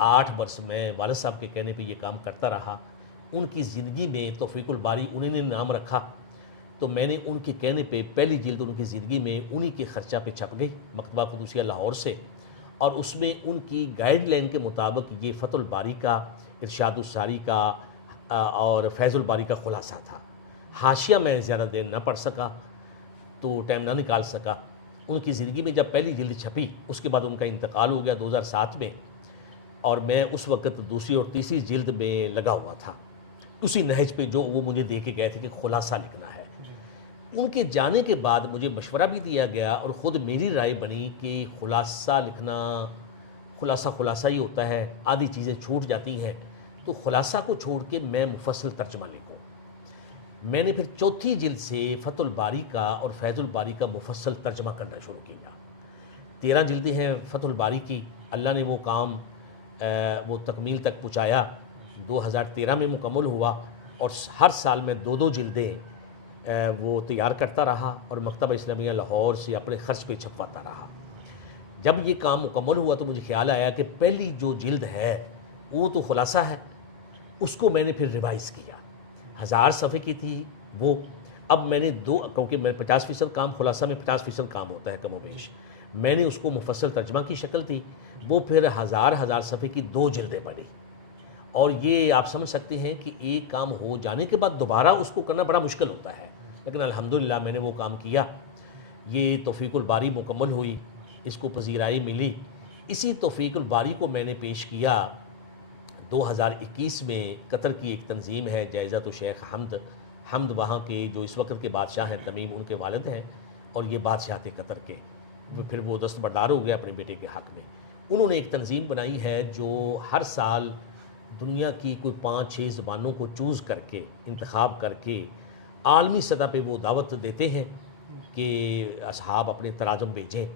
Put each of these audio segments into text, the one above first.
8 برس میں والد صاحب کے کہنے پہ یہ کام کرتا رہا۔ ان کی زندگی میں توفیق الباری انہیں نے نام رکھا، تو میں نے ان کے کہنے پہ پہلی جلد ان کی زندگی میں انہی کے خرچہ پہ چھپ گئی مکتبہ قدوسیہ لاہور سے، اور اس میں ان کی گائیڈ لائن کے مطابق یہ فتح الباری کا، ارشاد الساری کا اور فیض الباری کا خلاصہ تھا۔ حاشیہ میں زیادہ دیر نہ پڑھ سکا تو ٹائم نہ نکال سکا۔ ان کی زندگی میں جب پہلی جلد چھپی اس کے بعد ان کا انتقال ہو گیا 2007 میں، اور میں اس وقت دوسری اور تیسری جلد میں لگا ہوا تھا اسی نہج پہ جو وہ مجھے دے کے گئے تھے کہ خلاصہ لکھنا ہے۔ ان کے جانے کے بعد مجھے مشورہ بھی دیا گیا اور خود میری رائے بنی کہ خلاصہ لکھنا خلاصہ ہی ہوتا ہے، آدھی چیزیں چھوٹ جاتی ہیں، تو خلاصہ کو چھوڑ کے میں مفصل ترجمہ لکھوں۔ میں نے پھر چوتھی جلد سے فتح الباری کا اور فیض الباری کا مفصل ترجمہ کرنا شروع کیا۔ 13 جلدیں ہیں فتح الباری کی، اللہ نے وہ کام وہ تکمیل تک پہنچایا، 2013 میں مکمل ہوا، اور ہر سال میں 2 جلدیں وہ تیار کرتا رہا اور مکتبہ اسلامیہ لاہور سے اپنے خرچ پہ چھپواتا رہا۔ جب یہ کام مکمل ہوا تو مجھے خیال آیا کہ پہلی جو جلد ہے وہ تو خلاصہ ہے، اس کو میں نے پھر ریوائز کیا۔ 1000 صفحے کی تھی وہ، اب میں نے کیونکہ میں 50% کام خلاصہ میں 50% کام ہوتا ہے کم و بیش، میں نے اس کو مفصل ترجمہ کی شکل تھی، وہ پھر 1000 صفحے کی 2 جلدیں بنی۔ اور یہ آپ سمجھ سکتے ہیں کہ ایک کام ہو جانے کے بعد دوبارہ اس کو کرنا بڑا مشکل ہوتا ہے، لیکن الحمدللہ میں نے وہ کام کیا۔ یہ توفیق الباری مکمل ہوئی، اس کو پذیرائی ملی۔ اسی توفیق الباری کو میں نے پیش کیا 2021 میں۔ قطر کی ایک تنظیم ہے جائزۃ الشیخ حمد، وہاں کے جو اس وقت کے بادشاہ ہیں تمیم، ان کے والد ہیں، اور یہ بادشاہ تھے قطر کے، پھر وہ دستبردار ہو گئے اپنے بیٹے کے حق میں۔ انہوں نے ایک تنظیم بنائی ہے جو ہر سال دنیا کی کوئی 5-6 زبانوں کو چوز کر کے، انتخاب کر کے عالمی سطح پہ وہ دعوت دیتے ہیں کہ اصحاب اپنے تراجم بھیجیں۔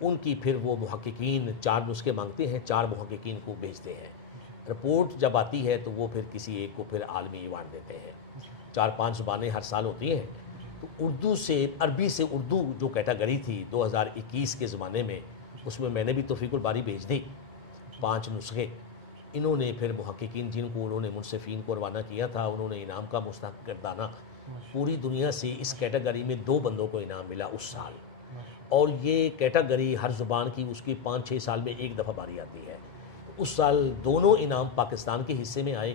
ان کی پھر وہ محققین 4 نسخے مانگتے ہیں، 4 محققین کو بھیجتے ہیں۔ رپورٹ جب آتی ہے تو وہ پھر کسی ایک کو پھر عالمی ایوارڈ دیتے ہیں۔ 4-5 زبانیں ہر سال ہوتی ہیں، تو اردو سے عربی سے اردو جو کیٹاگری تھی 2021 کے زمانے میں، اس میں نے بھی توفیق الباری بھیج دی 5 نسخے۔ انہوں نے پھر محققین جن کو انہوں نے منصفین کو روانہ کیا تھا، انہوں نے انعام کا مستحق گردانہ پوری دنیا سے اس کیٹاگری میں 2 بندوں کو انعام ملا اس سال، اور یہ کیٹاگری ہر زبان کی اس کی 5-6 سال میں ایک دفعہ باری آتی ہے۔ اس سال دونوں انعام پاکستان کے حصے میں آئے،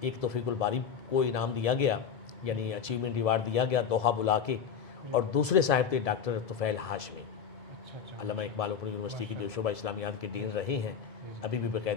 ایک توفیق الباری کو انعام دیا گیا، یعنی اچیومنٹ ایوارڈ دیا گیا دوحہ بلا کے، اور دوسرے صاحب تھے ڈاکٹر طفیل ہاشمی، علامہ اقبال اوپن یونیورسٹی کی جو شعبہ اسلامیات کے ڈین رہے ہیں، ابھی بھی باقاعدہ